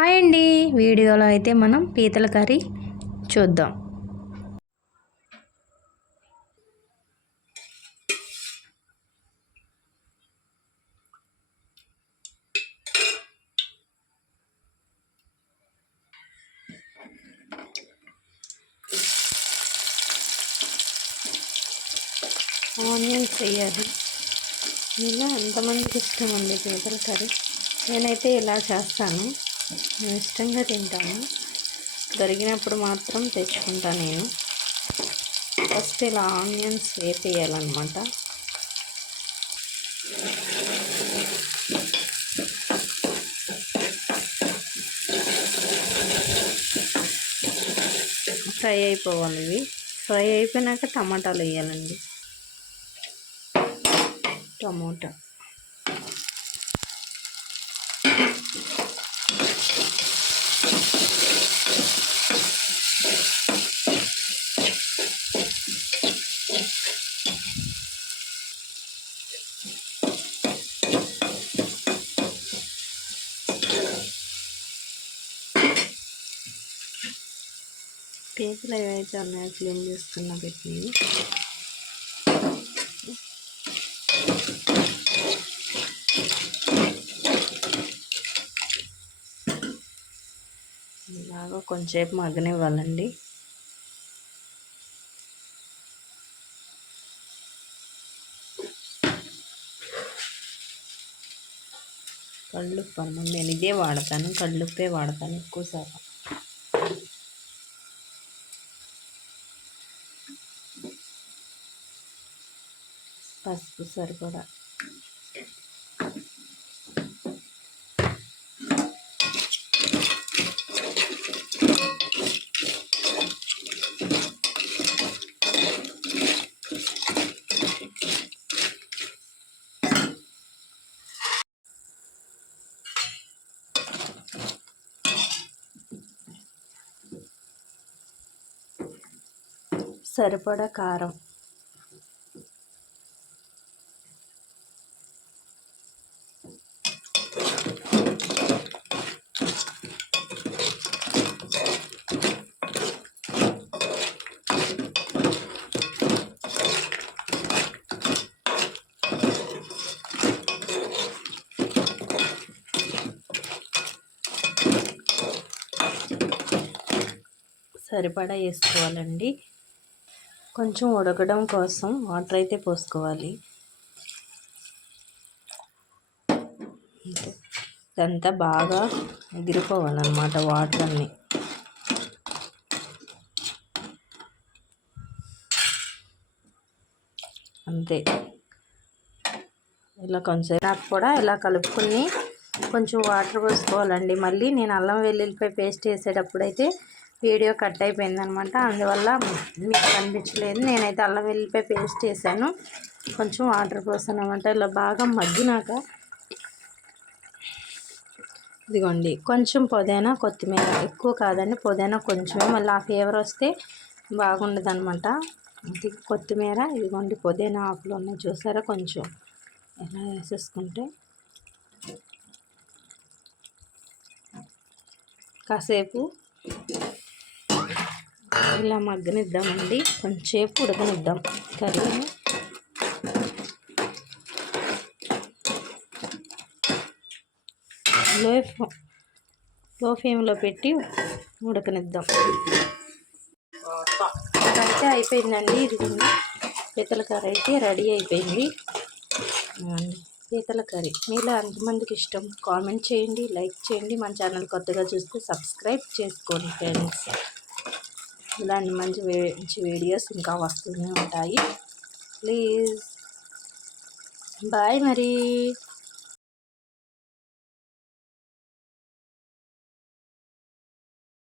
Hi అండి. వీడియోలో అయితే మనం పీతల కర్రీ చూద్దాం. ఆనియన్స్ వేయాలి ఇలా ఎంతమందికి ఇష్టం అండి పీతల కర్రీ? నేనైతే ఇలా చేస్తాను. నేను ఇష్టంగా తింటాను దొరికినప్పుడు మాత్రం తెచ్చుకుంటాను నేను. ఫస్ట్ ఇలా ఆనియన్స్ వేపేయాలన్నమాట ఫ్రై అయిపోవాలి ఇవి. ఫ్రై అయిపోయినాక టమాటాలు వేయాలండి. టమోటా. పేపర్లు ఏవైతే ఉన్నాయో క్లీన్ చేస్తున్నా పెట్టి ఇలాగా కొంచెంసేపు మగ్గనివ్వాలండి. కళ్ళుప్పు అన్నం నేను ఇదే వాడతాను కళ్ళుప్పే వాడతాను ఎక్కువ శాతం పసుపు సరిపడా. సరిపడా కారం. సరిపడా వేసుకోవాలండి. కొంచెం ఉడకడం కోసం వాటర్ అయితే పోసుకోవాలి. ఇదంతా బాగా ఎగిరిపోవాలన్నమాట వాటర్ అన్నీ. అంతే. ఇలా కొంచెం నాకు కూడా ఇలా కలుపుకొని కొంచెం వాటర్ పోసుకోవాలండి. మళ్ళీ నేను అల్లం వెల్లుల్లిపాయ పేస్ట్ వేసేటప్పుడు అయితే వీడియో కట్ అయిపోయింది అనమాట అందువల్ల మీకు కనిపించలేదు. నేనైతే అల్లం వెల్లిపాయ పేస్ట్ వేసాను కొంచెం వాటర్ పోసాను అనమాట ఇలా బాగా మగ్గినాక ఇదిగోండి కొంచెం పుదీనా కొత్తిమీర ఎక్కువ కాదండి. పుదీనా కొంచెమే మళ్ళీ ఆ ఫ్లేవర్ వస్తే బాగుండదు అనమాట ఇది కొత్తిమీర ఇదిగోండి పుదీనా ఆకులు ఉన్నాయి చూసారా? కొంచెం ఎలా వేసేసుకుంటే కాసేపు ఇలా మగ్గనిద్దామండి. కొంచెంసేపు ఉడకనిద్దాం. కర్రీని. లో లో ఫ్లేమ్లో పెట్టి ఉడకనిద్దాం. అయితే అయిపోయిందండి ఇది పీతల కర్రీ అయితే రెడీ అయిపోయింది. పీతల కర్రీ. మీలో ఎంతమందికి ఇష్టం? కామెంట్ చేయండి లైక్ చేయండి. మన ఛానల్ కొత్తగా చూస్తే సబ్స్క్రైబ్ చేసుకోండి ఫ్రెండ్స్. ఇలాంటి మంచి మంచి వీడియోస్ ఇంకా వస్తూనే ఉంటాయి. ప్లీజ్. బాయ్ మరి.